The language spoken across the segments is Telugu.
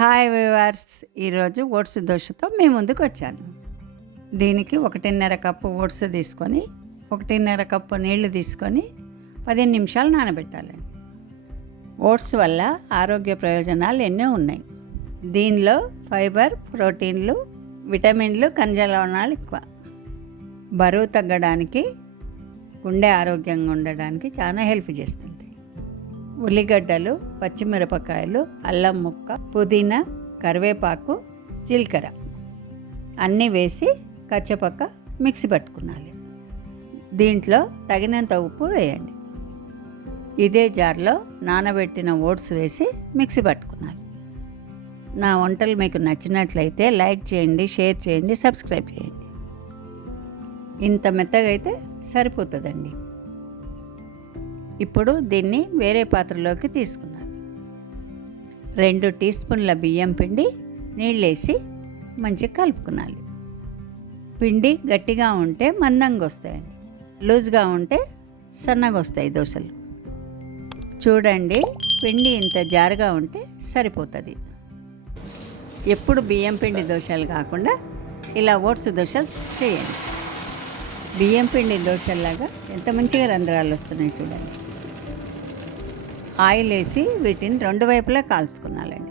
హాయ్ వ్యూవర్స్, ఈరోజు ఓట్స్ దోశతో మీ ముందుకు వచ్చాను. దీనికి 1.5 కప్పు ఓట్స్ తీసుకొని 1.5 కప్పు నీళ్లు తీసుకొని 15 నిమిషాలు నానబెట్టాలండి. ఓట్స్ వల్ల ఆరోగ్య ప్రయోజనాలు ఎన్నో ఉన్నాయి. దీనిలో ఫైబర్, ప్రోటీన్లు, విటమిన్లు, ఖనిజ లవణాలు ఎక్కువ. బరువు తగ్గడానికి, గుండె ఆరోగ్యంగా ఉండడానికి చాలా హెల్ప్ చేస్తుంది. ఉల్లిగడ్డలు, పచ్చిమిరపకాయలు, అల్లం ముక్క, పుదీనా, కరివేపాకు, జీలకర్ర అన్నీ వేసి కచ్చపక్క మిక్సీ పట్టుకున్నాలి. దీంట్లో తగినంత ఉప్పు వేయండి. ఇదే జార్లో నానబెట్టిన ఓట్స్ వేసి మిక్సీ పట్టుకున్నాలి. నా వంటలు మీకు నచ్చినట్లయితే లైక్ చేయండి, షేర్ చేయండి, సబ్స్క్రైబ్ చేయండి. ఇంత మెత్తగా అయితే సరిపోతుందండి. ఇప్పుడు దీన్ని వేరే పాత్రలోకి తీసుకున్నాను. 2 టీ స్పూన్ల బియ్యం పిండి నీళ్ళేసి మంచిగా కలుపుకున్నాలి. పిండి గట్టిగా ఉంటే మందంగా వస్తాయండి, లూజ్గా ఉంటే సన్నగా వస్తాయి దోశలు. చూడండి, పిండి ఇంత జారుగా ఉంటే సరిపోతుంది. ఎప్పుడు బియ్యం పిండి దోశలు కాకుండా ఇలా ఓట్స్ దోశలు చేయండి. బియ్యం పిండి దోశల్లాగా ఎంత మంచిగా రంధ్రాలు వస్తున్నాయి చూడండి. ఆయిల్ వేసి వీటిని 2 వైపులా కాల్చుకున్నాలండి.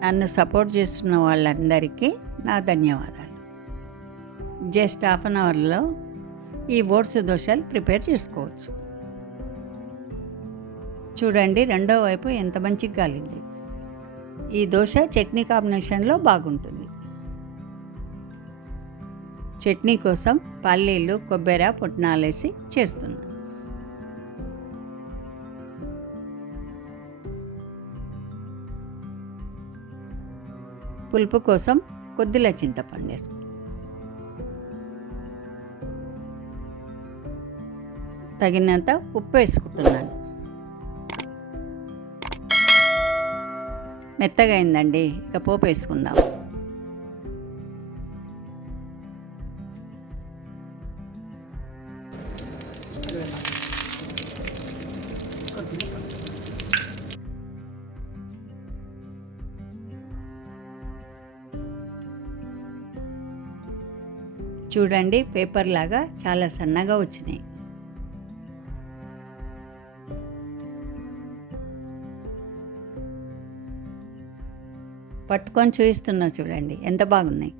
నన్ను సపోర్ట్ చేస్తున్న వాళ్ళందరికీ నా ధన్యవాదాలు. జస్ట్ హాఫ్ అన్ అవర్లో ఈ ఓట్స్ దోశలు ప్రిపేర్ చేసుకోవచ్చు. చూడండి, రెండో వైపు ఎంత మంచిగా కాలింది. ఈ దోశ చట్నీ కాంబినేషన్లో బాగుంటుంది. చట్నీ కోసం పల్లీలు, కొబ్బరి, పుట్నాలు వేసి చేస్తున్నాను. పులుపు కోసం కొద్దిగా చింతపండు వేసుకున్నాను. తగినంత ఉప్పు వేసుకుంటున్నాను. మెత్తగా అయిందండి, ఇక పోపు వేసుకుందాం. చూడండి, పేపర్ లాగా చాలా సన్నగా వచ్చినాయి. పట్టుకొని చూపిస్తున్నా చూడండి ఎంత బాగున్నాయి.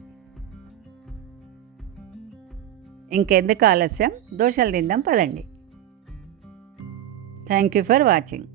ఇంకెందుకు ఆలస్యం, దోశలు తిందాం పదండి. Thank you for watching.